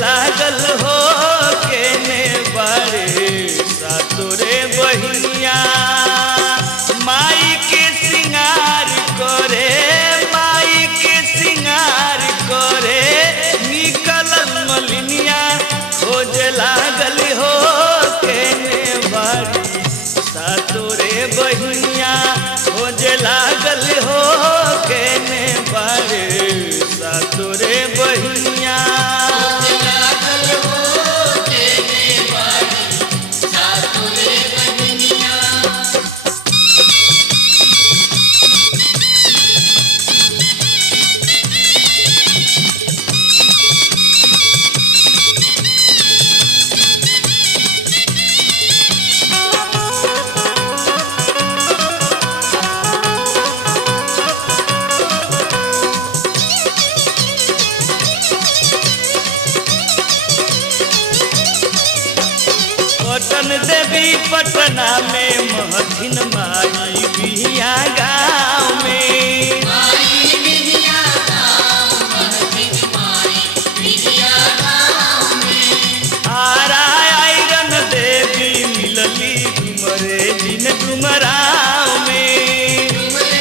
लागल हो केने बारे सातोरे बहिनिया माई के सिंगार करे माई के सिंगार करे निकलल मलिनिया खोज लागल हो केने बारी सातोरे बहिनिया खोज लागल हो केने बारे सातोरे बहिनिया पटन देवी पटना में महथिन माई बिहिया गाँव में आरा आयरन देवी मिलली डुमरे दिन डुमराव में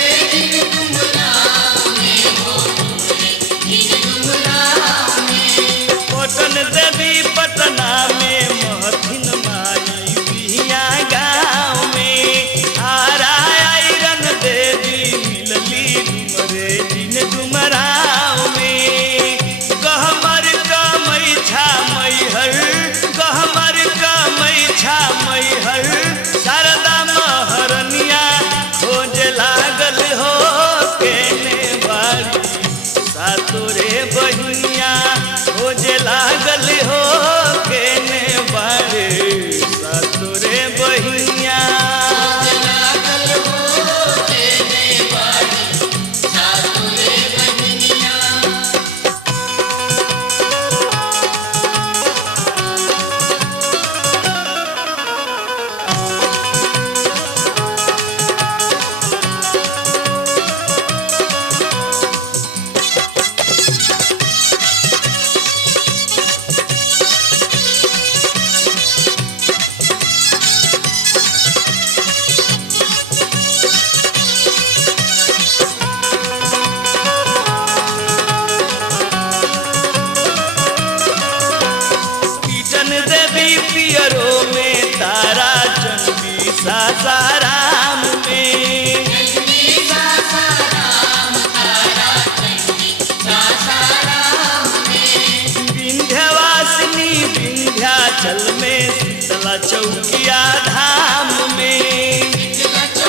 पटन देवी पटना में महथिन शारदा महरनिया खोज लागल हो केने बारी सातोरे बहिनिया खोज लागल हो केने बारे सातोरे बहिनिया पियरो में तारा चंदी सासाराम में विंध्यवासिनी विंध्याचल में शीतला चौकिया धाम में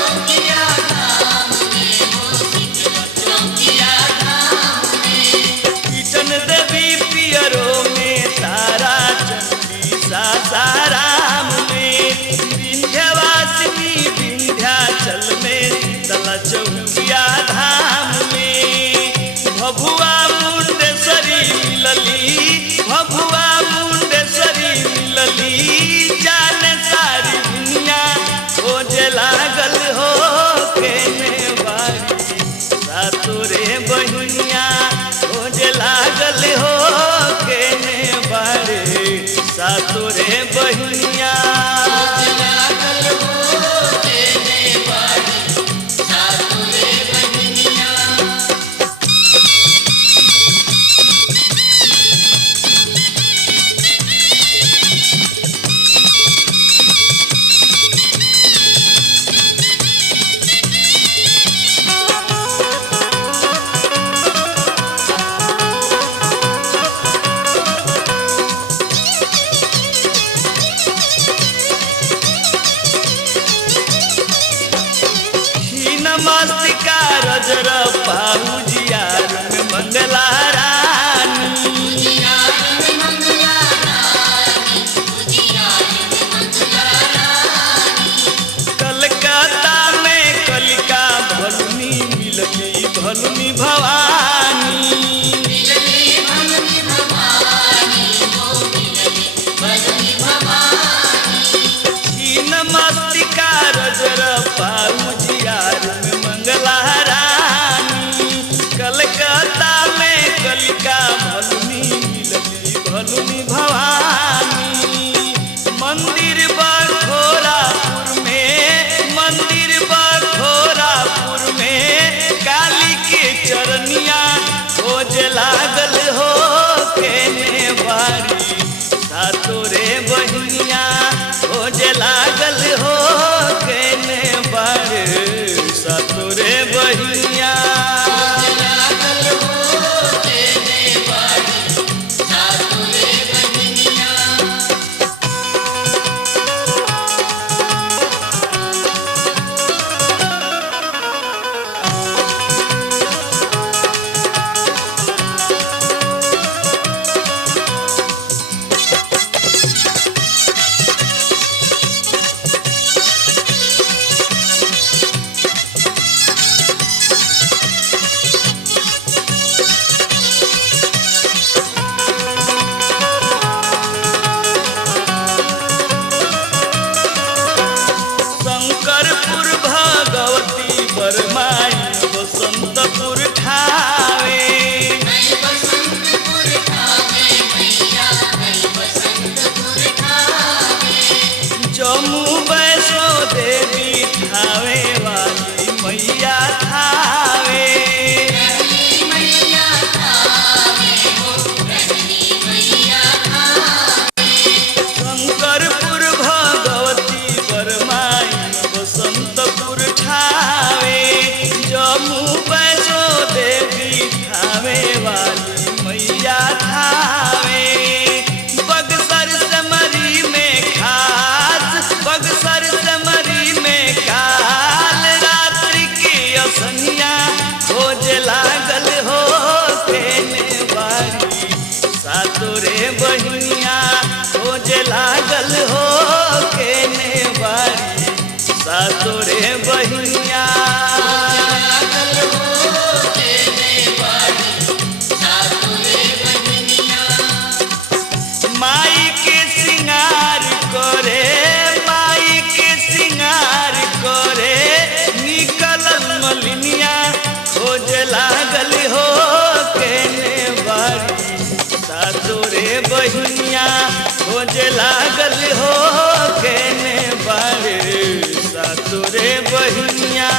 कीर्तन देवी पियरो में तारा सासाराम में विंध्यवासिनी विंध्याचल में शीतला चौकिया धाम में भभुआ मुंडेश्वरी मिलली भभुआ मुंडेश्वरी मिलली जाने सारी दुनिया खोज लागल हो केने बारी सातोरे बहिनिया खोज लागल हो केने बारे सातोरे बहिनिया मस्तिका रजर पाउजियार में मंगला रानी कलकत्ता में कलिका भलुनी मिलली भलुनी भवानी मस्तिका रजर पाउजियार में मंगला रानी कलकत्ता में कलिका भलुनी मिलली भलुनी थावे जम्मू वैष्णो देवी थावे वाली मैया थावे शंकरपुर भगवती बरमाइन बसंतपुर ठावे जम्मू वैष्णो देवी थावे वाली मैया थावे बक्सर समरी में खास बक्सर समरी में काल रात्रि की असनिया खोज लागल हो केने बारी सातोरे बहिनिया खोज लागल हो केने बारी सातोरे बहिनिया माई के सिंगार करे माई के सिंगार करे निकलल मलिनिया खोज लागल हो केने बारी सातोरे बहिनिया खोज लागल हो केने बारी सातोरे बहिनिया।